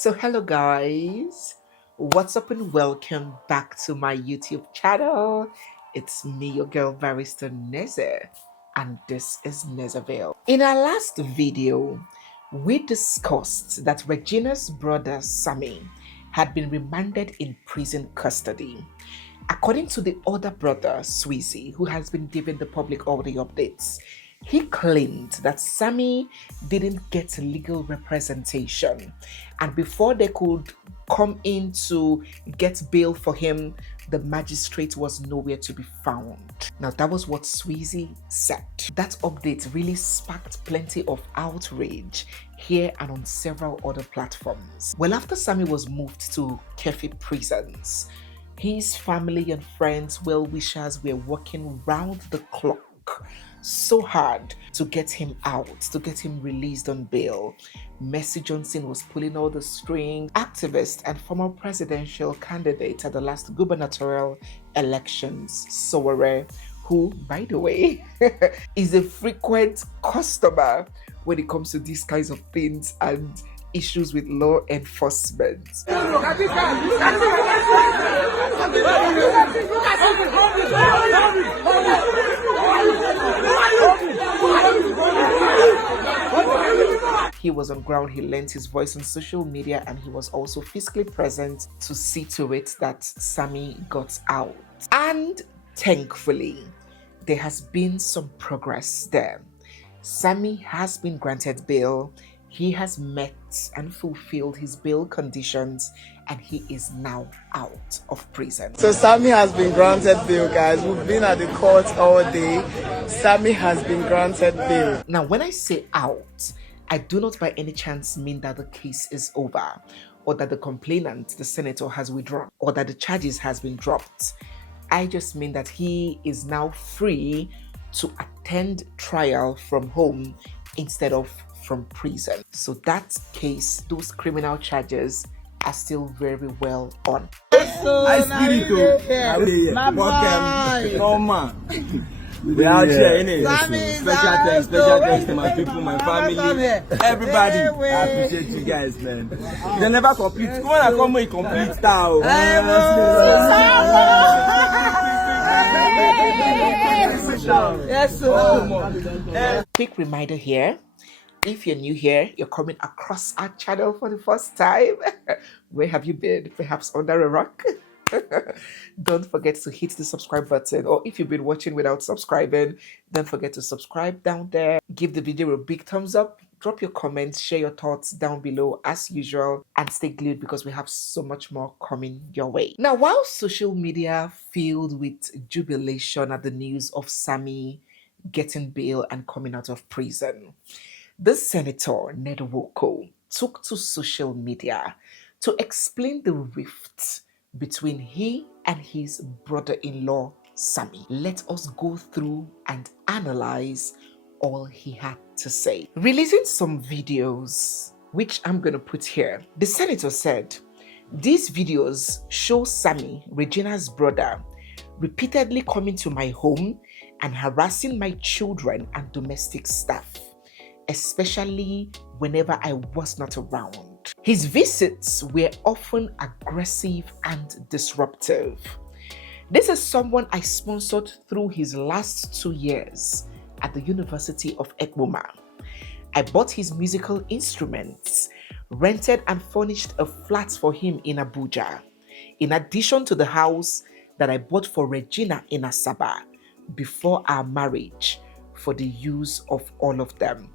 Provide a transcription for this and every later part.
So hello guys, what's up and welcome back to my YouTube channel. It's me, your girl barrister Neze, and this is Nezeville. In our last video, we discussed that Regina's brother Sammy had been remanded in prison custody. According to the other brother, Sweezy, who has been giving the public all the updates, he claimed that Sammy didn't get legal representation, and before they could come in to get bail for him, the magistrate was nowhere to be found. Now, that was what Sweezy said. That update really sparked plenty of outrage here and on several other platforms. Well, after Sammy was moved to Kefi prisons, his family and friends, well-wishers were working round the clock so hard to get him out, to get him released on bail. Mercy Johnson was pulling all the strings. Activist and former presidential candidate at the last gubernatorial elections, Sowore, who, by the way, is a frequent customer when it comes to these kinds of things and issues with law enforcement. He was on ground, he lent his voice on social media, and he was also physically present to see to it that Sammy got out. And thankfully, there has been some progress there. Sammy has been granted bail. He has met and fulfilled his bail conditions, and he is now out of prison. So Sammy has been granted bail, guys. We've been at the court all day. Sammy has been granted bail. Now, when I say out, I do not by any chance mean that the case is over, or that the complainant, the senator, has withdrawn, or that the charges has been dropped. I just mean that he is now free to attend trial from home instead of from prison. So that case, those criminal charges are still very well on. We out here, innit? Special thanks to my people, my family, everybody. I appreciate you guys, man. They never complete. Come on, come and complete style. Yes, sir. Quick reminder here. If you're new here, you're coming across our channel for the first time. Where have you been? Perhaps under a rock? Don't forget to hit the subscribe button, or if you've been watching without subscribing, don't forget to subscribe down there. Give the video a big thumbs up, drop your comments, share your thoughts down below as usual, and stay glued because we have so much more coming your way. Now, while social media filled with jubilation at the news of Sammy getting bail and coming out of prison, the senator Ned NWOKO took to social media to explain the rift between he and his brother-in-law Sammy. Let us go through and analyze all he had to say. Releasing some videos, which I'm going to put here, the senator said, "These videos show Sammy, Regina's brother, repeatedly coming to my home and harassing my children and domestic staff, especially whenever I was not around. His visits were often aggressive and disruptive. This is someone I sponsored through his last 2 years at the University of Ekboma. I bought his musical instruments, rented and furnished a flat for him in Abuja, in addition to the house that I bought for Regina in Asaba before our marriage for the use of all of them."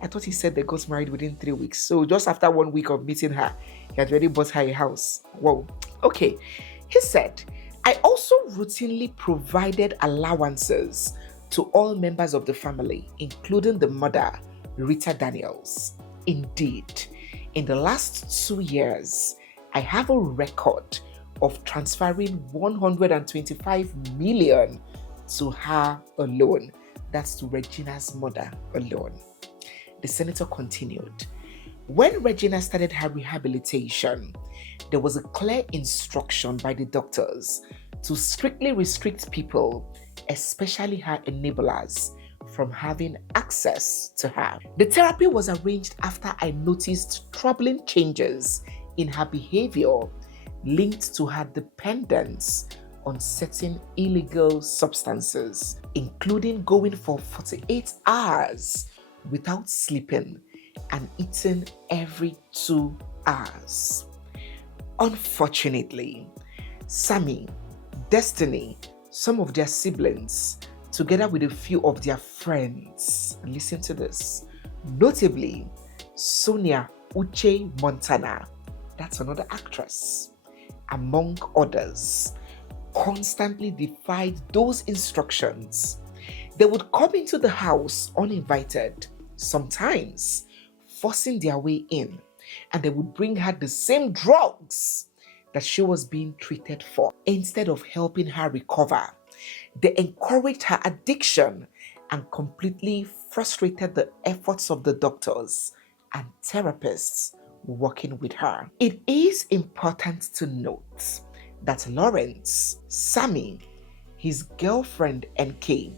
I thought he said they got married within 3 weeks. So just after 1 week of meeting her, he had already bought her a house. Whoa. Okay. He said, "I also routinely provided allowances to all members of the family, including the mother, Regina Daniels. Indeed, in the last 2 years, I have a record of transferring 125 million to her alone." That's to Regina's mother alone. The senator continued, "When Regina started her rehabilitation, there was a clear instruction by the doctors to strictly restrict people, especially her enablers, from having access to her. The therapy was arranged after I noticed troubling changes in her behavior linked to her dependence on certain illegal substances, including going for 48 hours without sleeping and eating every 2 hours. Unfortunately, Sammy, Destiny, some of their siblings, together with a few of their friends, listen to this, notably Sonia Uche Montana, that's another actress, among others, constantly defied those instructions. They would come into the house uninvited, sometimes forcing their way in, and they would bring her the same drugs that she was being treated for. Instead of helping her recover, they encouraged her addiction and completely frustrated the efforts of the doctors and therapists working with her. It is important to note that Lawrence, Sammy, his girlfriend NK,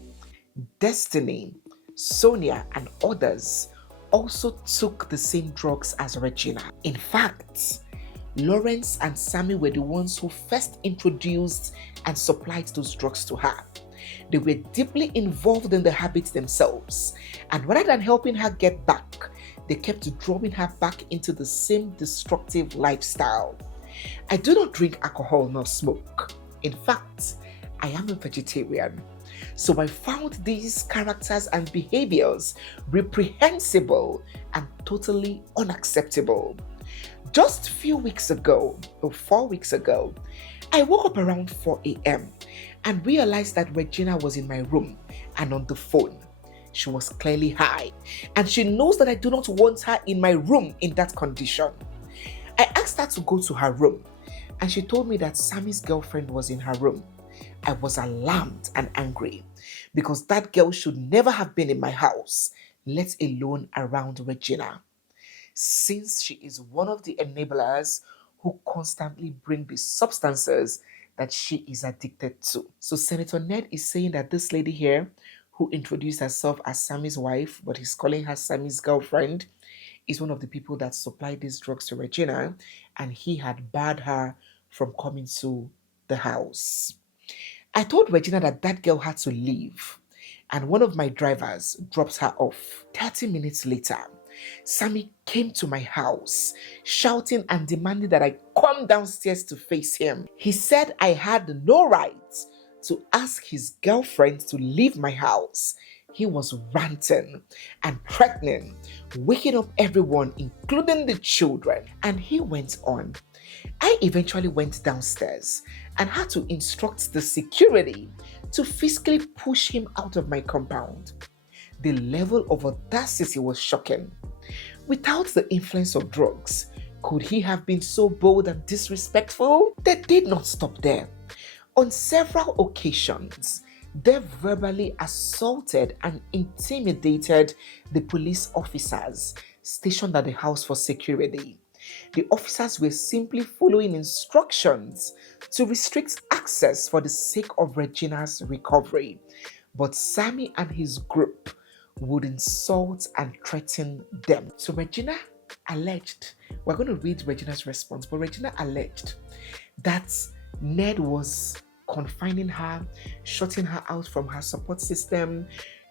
Destiny, Sonia, and others also took the same drugs as Regina. In fact, Lawrence and Sammy were the ones who first introduced and supplied those drugs to her. They were deeply involved in the habits themselves, and rather than helping her get back, they kept drawing her back into the same destructive lifestyle. I do not drink alcohol nor smoke. In fact, I am a vegetarian. So I found these characters and behaviors reprehensible and totally unacceptable. Just a few weeks ago, or 4 weeks ago, I woke up around 4 a.m. and realized that Regina was in my room and on the phone. She was clearly high, and she knows that I do not want her in my room in that condition. I asked her to go to her room, and she told me that Sammy's girlfriend was in her room. I was alarmed and angry because that girl should never have been in my house, let alone around Regina, since she is one of the enablers who constantly bring the substances that she is addicted to. So Senator Ned is saying that this lady here, who introduced herself as Sammy's wife, but he's calling her Sammy's girlfriend, is one of the people that supplied these drugs to Regina, and he had barred her from coming to the house. I told Regina that that girl had to leave, and one of my drivers dropped her off. 30 minutes later, Sammy came to my house, shouting and demanding that I come downstairs to face him. He said I had no right to ask his girlfriend to leave my house. He was ranting and threatening, waking up everyone, including the children. And he went on. I eventually went downstairs and had to instruct the security to physically push him out of my compound. The level of audacity was shocking. Without the influence of drugs, could he have been so bold and disrespectful? They did not stop there. On several occasions, they verbally assaulted and intimidated the police officers stationed at the house for security. The officers were simply following instructions to restrict access for the sake of Regina's recovery. But Sammy and his group would insult and threaten them. So Regina alleged, we're going to read Regina's response, but Regina alleged that Ned was confining her, shutting her out from her support system,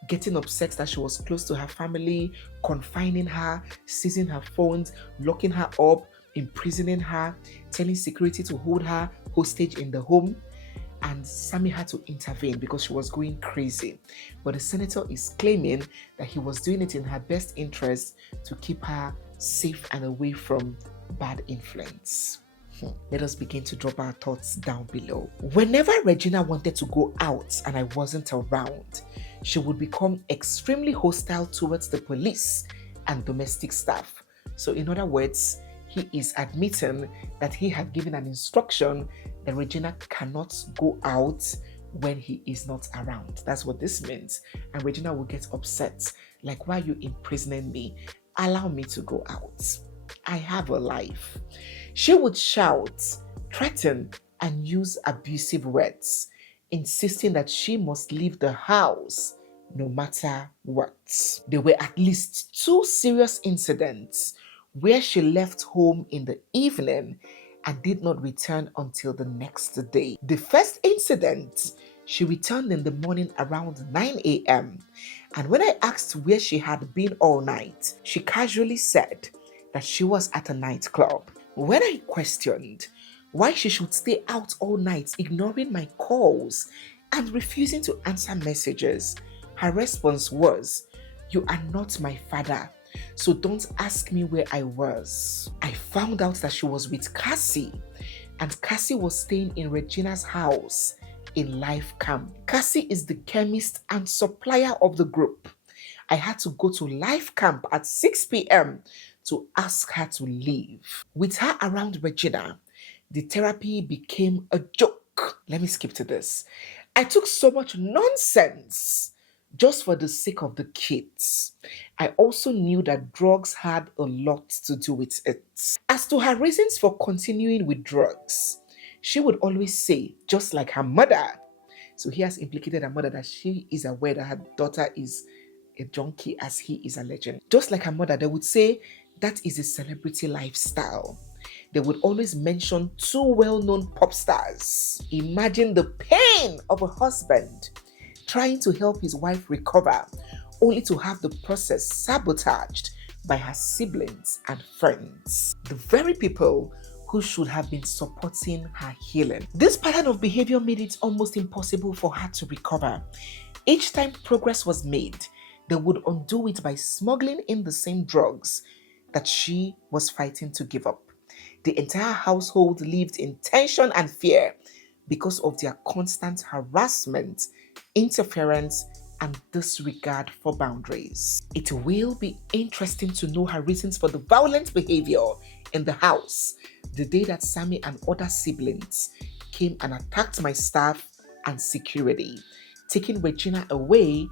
getting upset that she was close to her family, confining her, seizing her phones, locking her up, imprisoning her, telling security to hold her hostage in the home. And Sammy had to intervene because she was going crazy. But the senator is claiming that he was doing it in her best interest to keep her safe and away from bad influence. Let us begin to drop our thoughts down below. Whenever Regina wanted to go out and I wasn't around, she would become extremely hostile towards the police and domestic staff. So in other words, he is admitting that he had given an instruction that Regina cannot go out when he is not around. That's what this means. And Regina will get upset. Like, why are you imprisoning me? Allow me to go out. I have a life. She would shout, threaten, and use abusive words, insisting that she must leave the house no matter what. There were at least 2 serious incidents where she left home in the evening and did not return until the next day. The first incident, she returned in the morning around 9 a.m. And when I asked where she had been all night, she casually said that she was at a nightclub. When I questioned why she should stay out all night, ignoring my calls and refusing to answer messages, her response was, "You are not my father, so don't ask me where I was." I found out that she was with Cassie, and Cassie was staying in Regina's house in Life Camp. Cassie is the chemist and supplier of the group. I had to go to Life Camp at 6 p.m. to ask her to leave. With her around Regina, the therapy became a joke. Let me skip to this. I took so much nonsense just for the sake of the kids. I also knew that drugs had a lot to do with it. As to her reasons for continuing with drugs, she would always say, just like her mother. So he has implicated her mother that she is aware that her daughter is a junkie, as he is alleging. Just like her mother, they would say that is a celebrity lifestyle. They would always mention 2 well-known pop stars. Imagine the pain of a husband trying to help his wife recover, only to have the process sabotaged by her siblings and friends, the very people who should have been supporting her healing. This pattern of behavior made it almost impossible for her to recover. Each time progress was made, they would undo it by smuggling in the same drugs that she was fighting to give up. The entire household lived in tension and fear because of their constant harassment, interference, and disregard for boundaries. It will be interesting to know her reasons for the violent behavior in the house the day that Sammy and other siblings came and attacked my staff and security, taking Regina away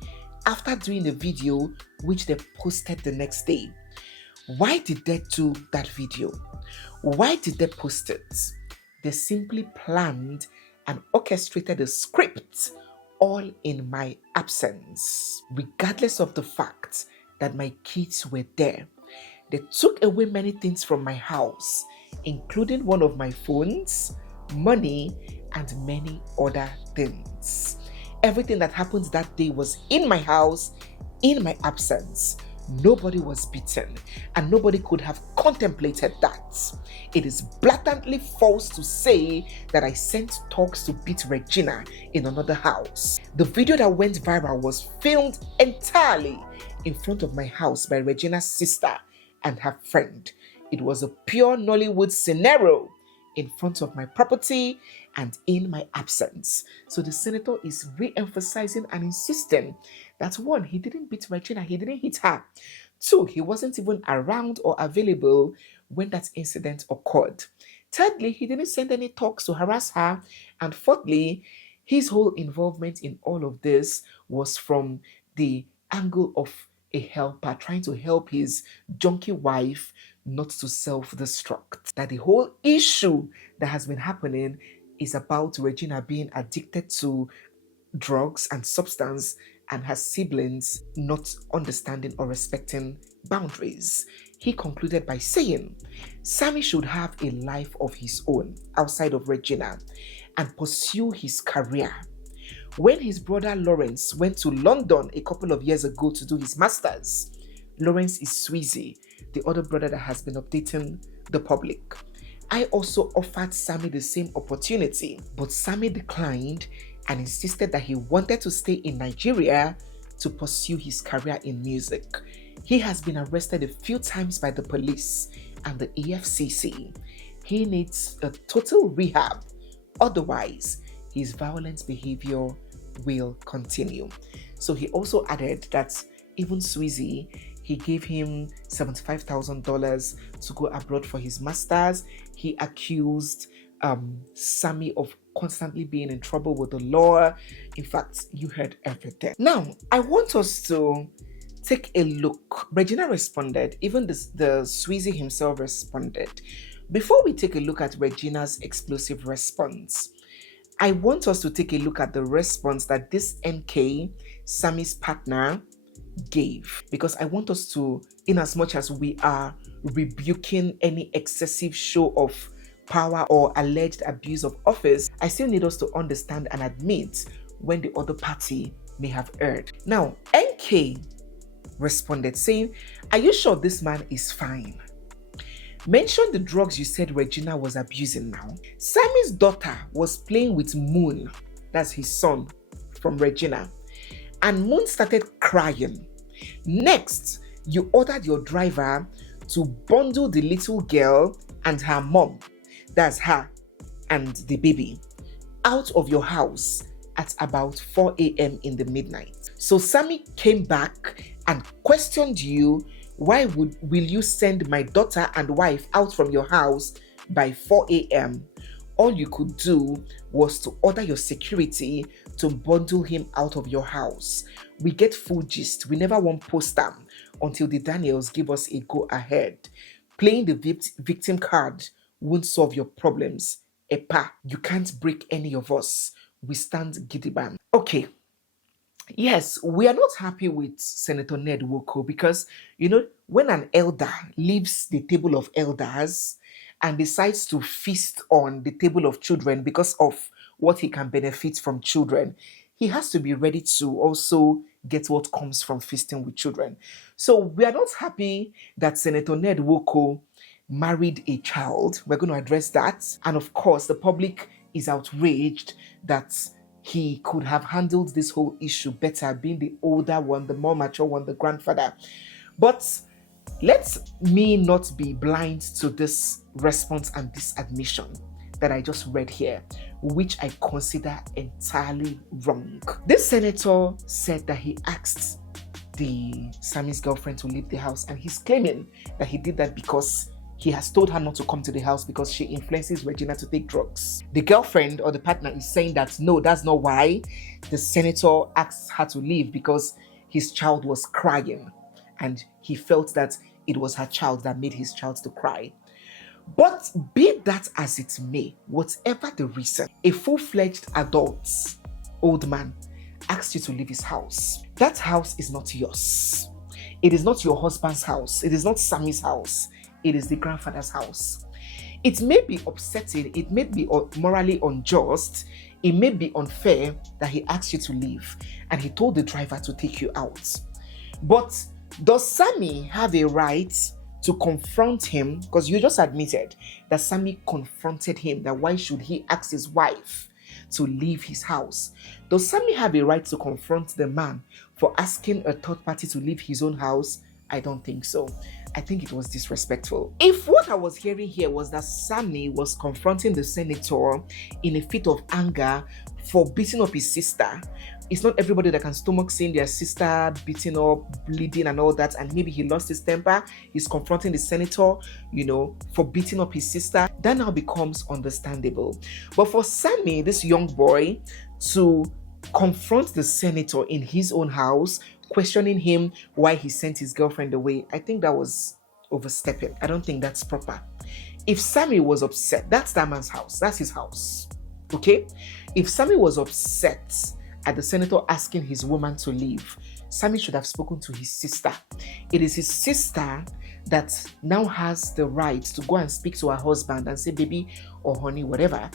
after doing a video which they posted the next day. Why did they do that video? Why did they post it? They simply planned and orchestrated a script all in my absence. Regardless of the fact that my kids were there, they took away many things from my house, including one of my phones, money, and many other things. Everything that happened that day was in my house, in my absence. Nobody was beaten, and nobody could have contemplated that. It is blatantly false to say that I sent talks to beat Regina in another house. The video that went viral was filmed entirely in front of my house by Regina's sister and her friend. It was a pure Nollywood scenario in front of my property and in my absence. So the senator is re-emphasizing and insisting that 1, he didn't beat Regina, he didn't hit her. 2, he wasn't even around or available when that incident occurred. Thirdly, he didn't send any talks to harass her. And fourthly, his whole involvement in all of this was from the angle of a helper, trying to help his junkie wife not to self-destruct. That the whole issue that has been happening is about Regina being addicted to drugs and substance and her siblings not understanding or respecting boundaries. He concluded by saying Sammy should have a life of his own outside of Regina and pursue his career. When his brother Lawrence went to London a couple of years ago to do his masters, Lawrence is Sweezy, the other brother that has been updating the public. I also offered Sammy the same opportunity, but Sammy declined and insisted that he wanted to stay in Nigeria to pursue his career in music. He has been arrested a few times by the police and the EFCC. He needs a total rehab, otherwise his violent behavior will continue. So he also added that even Sweezy, he gave him $75,000 to go abroad for his masters. He accused Sammy of constantly being in trouble with the law. In fact, you heard everything. Now, I want us to take a look. Regina responded, even the Sweezy himself responded. Before we take a look at Regina's explosive response, I want us to take a look at the response that this NK, Sammy's partner, gave, because I want us to, in as much as we are rebuking any excessive show of power or alleged abuse of office, I still need us to understand and admit when the other party may have erred. Now, NK responded saying, "Are you sure this man is fine? Mention the drugs you said Regina was abusing now." Sammy's daughter was playing with Moon, that's his son, from Regina, and Moon started crying. Next, you ordered your driver to bundle the little girl and her mom, that's her and the baby, out of your house at about 4 a.m. in the midnight. So Sammy came back and questioned you, why will you send my daughter and wife out from your house by 4 a.m.? All you could do was to order your security to bundle him out of your house. We get full gist. We never want post them until the Daniels give us a go ahead. Playing the victim card won't solve your problems. Epa, you can't break any of us. We stand gidiban. Okay. Yes, we are not happy with Senator Ned NWOKO because, when an elder leaves the table of elders and decides to feast on the table of children because of what he can benefit from children, he has to be ready to also get what comes from feasting with children. So we are not happy that Senator Ned NWOKO married a child. We're going to address that. And of course, the public is outraged that he could have handled this whole issue better, being the older one, the more mature one, the grandfather. But let me not be blind to this response and this admission that I just read here, which I consider entirely wrong. This senator said that he asked Sammy's girlfriend to leave the house, and he's claiming that he did that because he has told her not to come to the house because she influences Regina to take drugs. The girlfriend or the partner is saying that no, that's not why the senator asked her to leave, because his child was crying and he felt that it was her child that made his child to cry. But be that as it may, whatever the reason, a full-fledged adult, old man, asked you to leave his house. That house is not yours. It is not your husband's house. It is not Sammy's house. It is the grandfather's house. It may be upsetting, it may be morally unjust, it may be unfair that he asked you to leave and he told the driver to take you out. But does Sammy have a right to confront him? Because you just admitted that Sammy confronted him, that why should he ask his wife to leave his house? Does Sammy have a right to confront the man for asking a third party to leave his own house? I don't think so. I think it was disrespectful. If what I was hearing here was that Sammy was confronting the senator in a fit of anger for beating up his sister, it's not everybody that can stomach seeing their sister beaten up, bleeding and all that, and maybe he lost his temper, he's confronting the senator, for beating up his sister, that now becomes understandable. But for Sammy, this young boy, to confront the senator in his own house, questioning him why he sent his girlfriend away, I think that was overstepping. I don't think that's proper. If Sammy was upset, that's that man's house. That's his house. Okay? If Sammy was upset at the senator asking his woman to leave, Sammy should have spoken to his sister. It is his sister that now has the right to go and speak to her husband and say, baby or honey, whatever,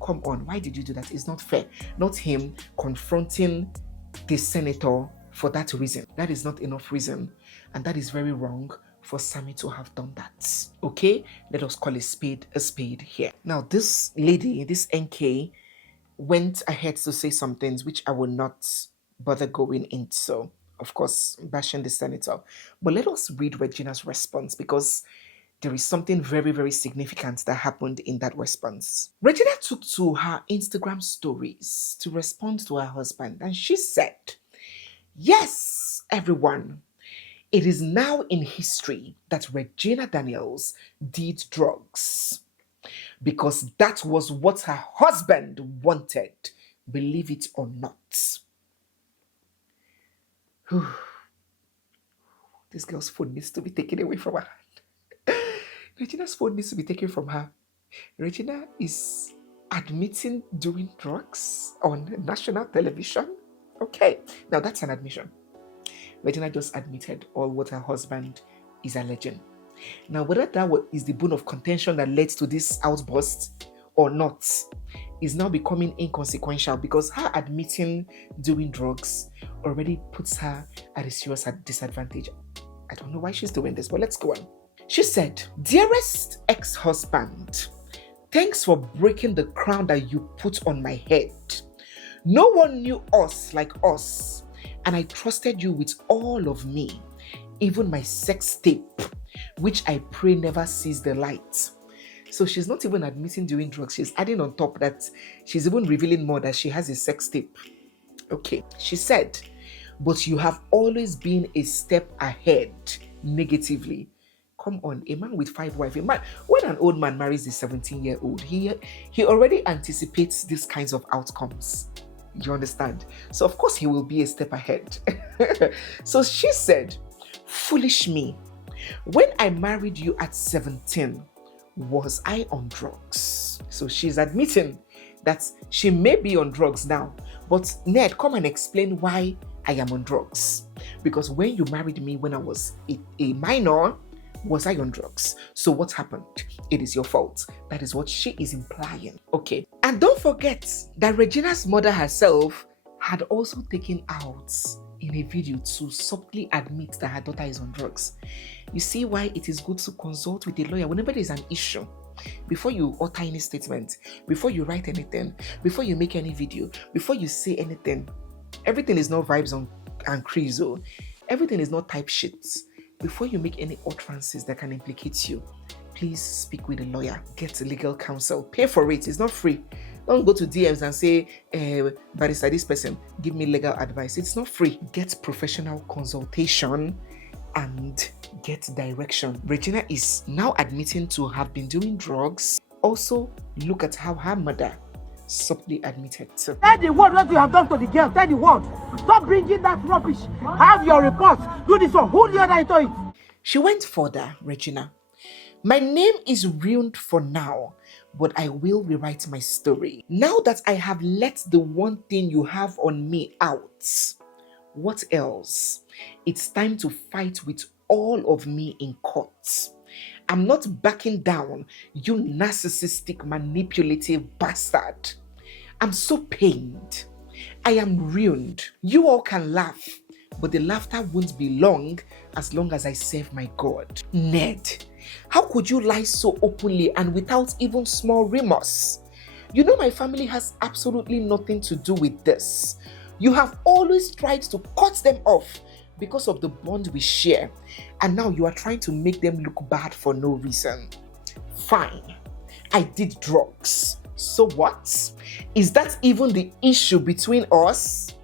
come on, why did you do that? It's not fair. Not him confronting the senator for that reason. That is not enough reason, and that is very wrong for Sammy to have done that. Okay, let us call a spade here. Now, this lady, this NK, went ahead to say some things which I will not bother going into, of course, bashing the senator. But let us read Regina's response, because there is something very, very significant that happened in that response. Regina took to her Instagram stories to respond to her husband, and she said, yes, everyone, it is now in history that Regina Daniels did drugs, because that was what her husband wanted, believe it or not. This girl's phone needs to be taken away from her. Regina's phone needs to be taken from her. Regina is admitting doing drugs on national television. Okay, now that's an admission. Regina just admitted all what her husband is alleging. Now, whether that is the bone of contention that led to this outburst or not is now becoming inconsequential, because her admitting doing drugs already puts her at a serious disadvantage. I don't know why she's doing this, but let's go on. She said, "Dearest ex-husband, thanks for breaking the crown that you put on my head. No one knew us like us, and I trusted you with all of me, even my sex tape, which I pray never sees the light." So she's not even admitting doing drugs. She's adding on top that she's even revealing more that she has a sex tape. Okay, she said, "But you have always been a step ahead negatively." Come on, a man with 5 wives. A man, when an old man marries a 17-year-old, he already anticipates these kinds of outcomes. You understand? So of course he will be a step ahead. So she said, "Foolish me. When I married you at 17, was I on drugs?" So she's admitting that she may be on drugs now. But Ned, come and explain why I am on drugs. Because when you married me when I was a minor, was I on drugs? So what happened? It is your fault. That is what she is implying. Okay. And don't forget that Regina's mother herself had also taken out in a video to subtly admit that her daughter is on drugs. You see why it is good to consult with a lawyer whenever there is an issue. Before you utter any statement, before you write anything, before you make any video, before you say anything, everything is not vibes and creaso. Everything is not type shit. Before you make any utterances that can implicate you, please speak with a lawyer. Get legal counsel. Pay for it. It's not free. Don't go to DMs and say, barrister, this person, give me legal advice. It's not free. Get professional consultation and get direction. Regina is now admitting to have been doing drugs. Also, look at how her mother subtly admitted to. Tell the world what you have done to the girl. Tell the world. Stop bringing that rubbish. Have your report. Do this one. Who the other into it? She went further, Regina. "My name is ruined for now, but I will rewrite my story. Now that I have let the one thing you have on me out, what else? It's time to fight with all of me in court. I'm not backing down, you narcissistic, manipulative bastard. I'm so pained. I am ruined. You all can laugh, but the laughter won't be long as I serve my God. Ned, how could you lie so openly and without even small remorse? You know my family has absolutely nothing to do with this. You have always tried to cut them off because of the bond we share, and now you are trying to make them look bad for no reason. Fine, I did drugs. So what? Is that even the issue between us?"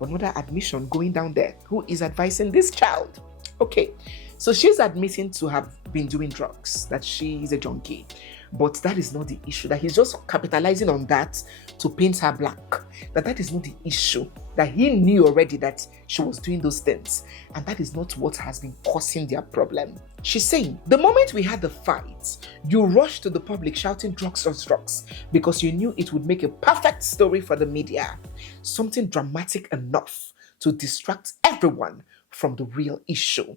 Another admission going down there. Who is advising this child? Okay, so she's admitting to have been doing drugs, that she is a junkie. But that is not the issue, that he's just capitalizing on that to paint her black. That is not the issue, that he knew already that she was doing those things. And that is not what has been causing their problem. She's saying, "The moment we had the fight, you rushed to the public shouting drugs, drugs, drugs, because you knew it would make a perfect story for the media. Something dramatic enough to distract everyone from the real issue.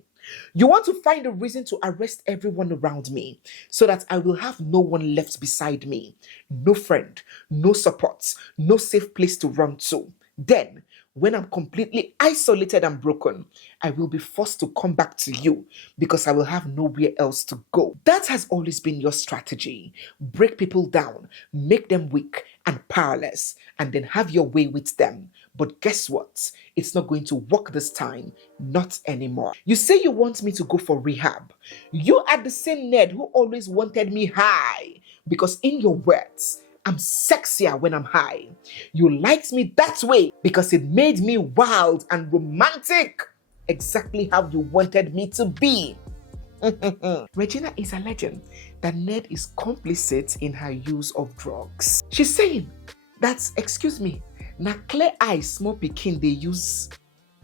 You want to find a reason to arrest everyone around me so that I will have no one left beside me. No friend, no support, no safe place to run to. Then, when I'm completely isolated and broken, I will be forced to come back to you because I will have nowhere else to go. That has always been your strategy. Break people down, make them weak and powerless, and then have your way with them. But guess what? It's not going to work this time. Not anymore. You say you want me to go for rehab. You are the same Ned who always wanted me high, because in your words, I'm sexier when I'm high. You liked me that way because it made me wild and romantic. Exactly how you wanted me to be." Regina is alleging that Ned is complicit in her use of drugs. She's saying that, excuse me, na clear eye small pikin they use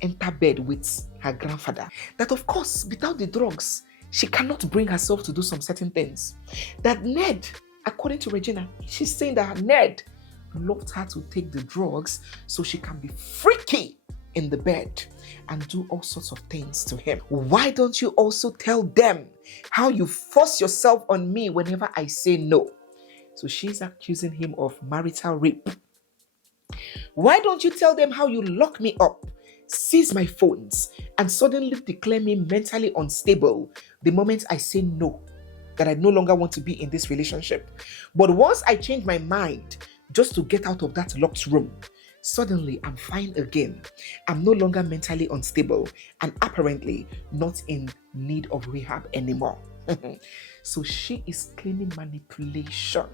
enter bed with her grandfather. That of course, without the drugs, she cannot bring herself to do some certain things. That Ned According to Regina, she's saying that Ned loved her to take the drugs so she can be freaky in the bed and do all sorts of things to him. Why don't you also tell them how you force yourself on me whenever I say no? So she's accusing him of marital rape. Why don't you tell them how you lock me up, seize my phones, and suddenly declare me mentally unstable the moment I say no, that I no longer want to be in this relationship? But once I change my mind just to get out of that locked room, suddenly I'm fine again. I'm no longer mentally unstable and apparently not in need of rehab anymore. So she is claiming manipulation.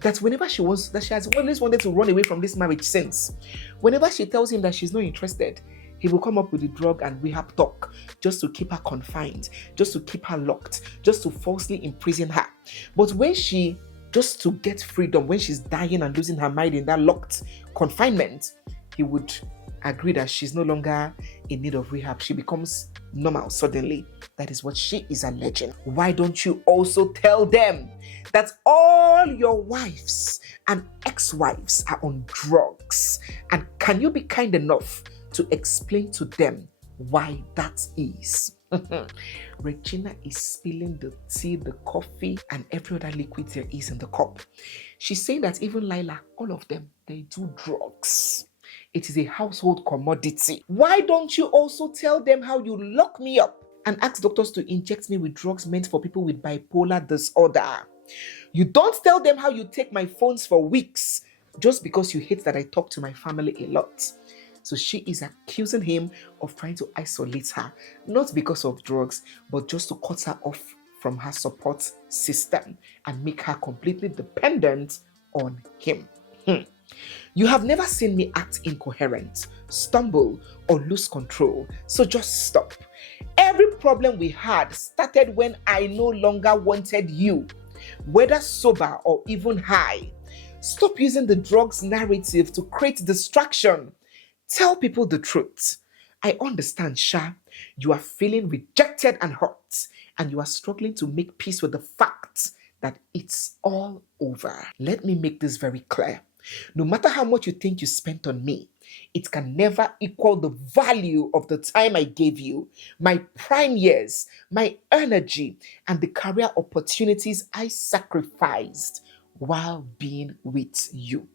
That whenever she wants, that she has always wanted to run away from this marriage since. Whenever she tells him that she's not interested, he will come up with the drug and rehab talk just to keep her confined, just to keep her locked, just to falsely imprison her. But when she, just to get freedom, when she's dying and losing her mind in that locked confinement, he would agree that she's no longer in need of rehab. She becomes normal suddenly. That is what she is alleging. Why don't you also tell them that all your wives and ex-wives are on drugs? And can you be kind enough to explain to them why that is? Regina is spilling the tea, the coffee, and every other liquid there is in the cup. She's saying that even Laila, all of them, they do drugs. It is a household commodity. Why don't you also tell them how you lock me up and ask doctors to inject me with drugs meant for people with bipolar disorder? You don't tell them how you take my phones for weeks just because you hate that I talk to my family a lot. So she is accusing him of trying to isolate her, not because of drugs, but just to cut her off from her support system and make her completely dependent on him. You have never seen me act incoherent, stumble, or lose control, so just stop. Every problem we had started when I no longer wanted you, whether sober or even high. Stop using the drugs narrative to create distraction. Tell people the truth. I understand, Sha. You are feeling rejected and hurt, and you are struggling to make peace with the fact that it's all over. Let me make this very clear. No matter how much you think you spent on me, it can never equal the value of the time I gave you, my prime years, my energy, and the career opportunities I sacrificed while being with you.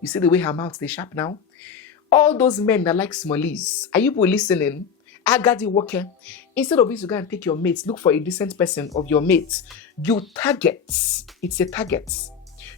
You see the way her mouth is sharp now? All those men that like smallies, are you people listening? Agadi Woke, instead of you to go and take your mates, look for a decent person of your mates. You target. It's a target.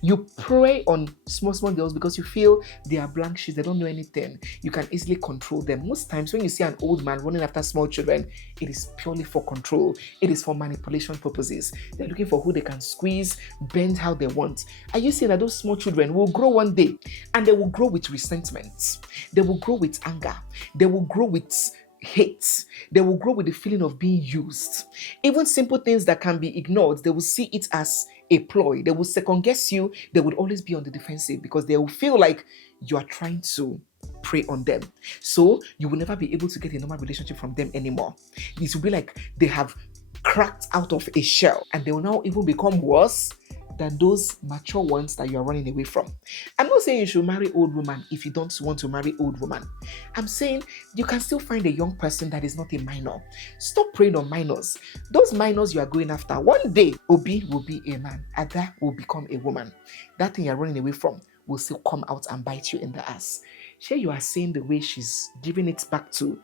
You prey on small girls because you feel they are blank sheets, they don't know anything. You can easily control them. Most times when you see an old man running after small children, it is purely for control. It is for manipulation purposes. They're looking for who they can squeeze, bend how they want. Are you seeing that those small children will grow one day and they will grow with resentment? They will grow with anger. They will grow with hate. They will grow with the feeling of being used. Even simple things that can be ignored, they will see it as a ploy. They will second guess you. They would always be on the defensive because they will feel like you are trying to prey on them. So you will never be able to get a normal relationship from them anymore. It will be like they have cracked out of a shell and they will now even become worse than those mature ones that you are running away from. I'm not saying you should marry old woman if you don't want to marry old woman. I'm saying you can still find a young person that is not a minor. Stop preying on minors. Those minors you are going after, one day Obi will be a man, Ada will become a woman. That thing you're running away from will still come out and bite you in the ass. Here you are seeing the way she's giving it back to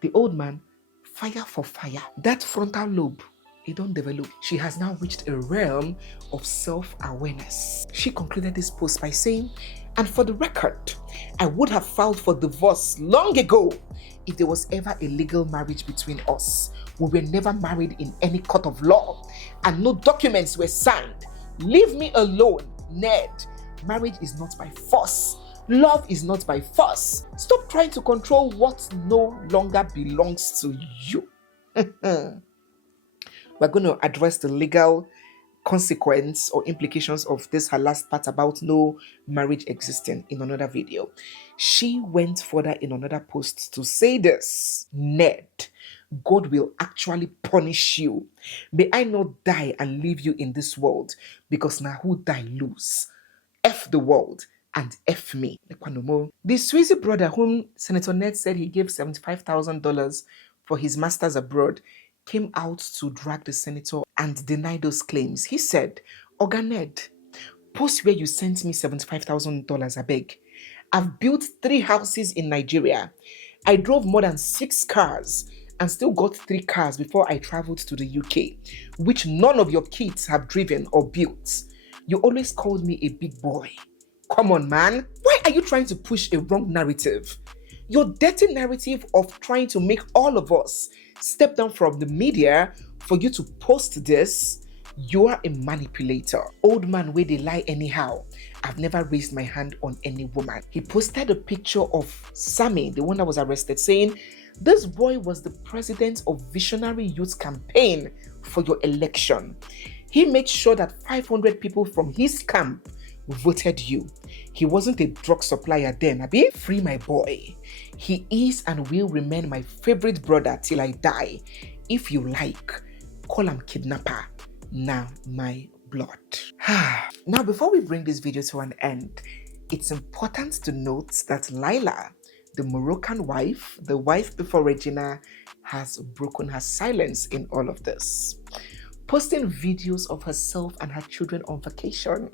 the old man, fire for fire. That frontal lobe, it don't develop. She has now reached a realm of self-awareness. She concluded this post by saying, and for the record, I would have filed for divorce long ago if there was ever a legal marriage between us. We were never married in any court of law and no documents were signed. Leave me alone, Ned. Marriage is not by force. Love is not by force. Stop trying to control what no longer belongs to you. We're going to address the legal consequence or implications of this, her last part about no marriage existing, in another video. She went further in another post to say this: Ned, God will actually punish you. May I not die and leave you in this world, because now who die lose. F the world and F me. The Sweezy brother, whom Senator Ned said he gave $75,000 for his masters abroad, came out to drag the senator and deny those claims. He said, Oga Ned, post where you sent me $75,000, I beg. I've built 3 houses in Nigeria. I drove more than 6 cars and still got 3 cars before I traveled to the UK, which none of your kids have driven or built. You always called me a big boy. Come on, man. Why are you trying to push a wrong narrative? Your dirty narrative of trying to make all of us step down from the media for you to post this, you are a manipulator. Old man where they lie anyhow. I've never raised my hand on any woman. He posted a picture of Sammy, the one that was arrested, saying, this boy was the president of Visionary Youth Campaign for your election. He made sure that 500 people from his camp voted you. He wasn't a drug supplier then, Abi. Free my boy. He is and will remain my favorite brother till I die. If you like, call him kidnapper. Now my blood. Now, before we bring this video to an end, it's important to note that Laila, the Moroccan wife, the wife before Regina, has broken her silence in all of this. Posting videos of herself and her children on vacation.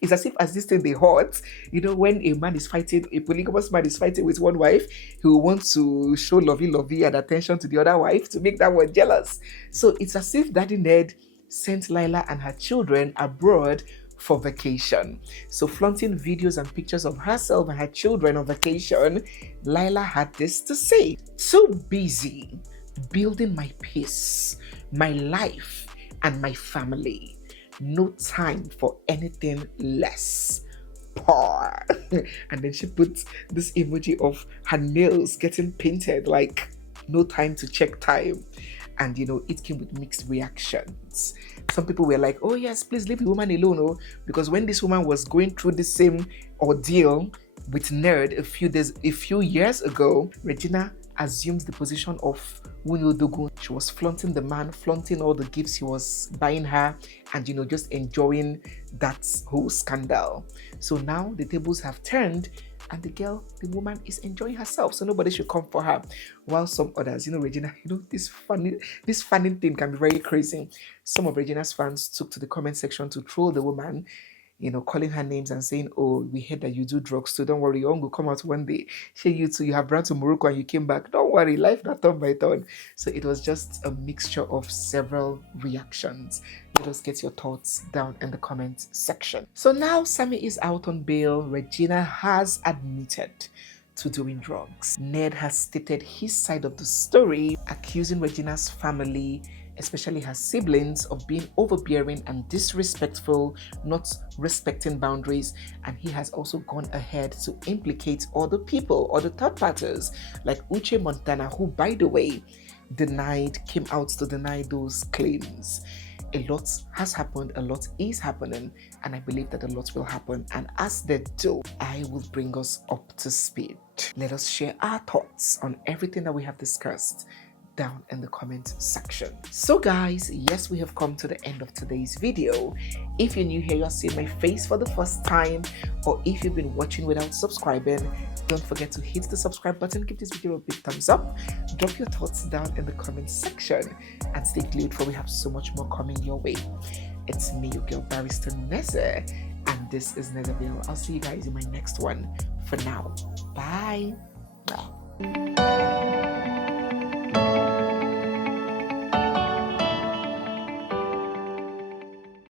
It's as if as this thing they hot. You know, when a man is fighting, a polygamous man is fighting with one wife, he will want to show lovey and attention to the other wife to make that one jealous. So it's as if Daddy Ned sent Laila and her children abroad for vacation. So flaunting videos and pictures of herself and her children on vacation, Laila had this to say. So busy building my peace, my life, and my family. No time for anything less. Poor. And then she put this emoji of her nails getting painted, like no time to check time. And you know, it came with mixed reactions. Some people were like, oh yes, please leave the woman alone, oh, because when this woman was going through the same ordeal with Ned a few years ago, Regina assumed the position of Dogun. She was flaunting the man, flaunting all the gifts he was buying her, and you know, just enjoying that whole scandal. So now the tables have turned, and the woman is enjoying herself, so nobody should come for her. While some others, you know, Regina, you know, this fanning thing can be very crazy. Some of Regina's fans took to the comment section to troll the woman, you know, calling her names and saying, oh, we heard that you do drugs too. Don't worry, your own will come out one day. Say you too, you have run to Morocco and you came back. Don't worry, life not turn by turn. So it was just a mixture of several reactions. Let us get your thoughts down in the comment section. So now Sammy is out on bail. Regina has admitted to doing drugs. Ned has stated his side of the story, accusing Regina's family, especially her siblings, of being overbearing and disrespectful, not respecting boundaries. And he has also gone ahead to implicate other people, other third parties, like Uche Montana, who, by the way, came out to deny those claims. A lot has happened, a lot is happening, and I believe that a lot will happen. And as they do, I will bring us up to speed. Let us share our thoughts on everything that we have discussed down in the comment section. So guys, yes, we have come to the end of today's video. If you're new here, you're seeing my face for the first time, or if you've been watching without subscribing, don't forget to hit the subscribe button, give this video a big thumbs up, drop your thoughts down in the comment section, and stay glued for we have so much more coming your way. It's me, your girl Barrister Neze, and this is Nezemasterclass. I'll see you guys in my next one. For now, bye.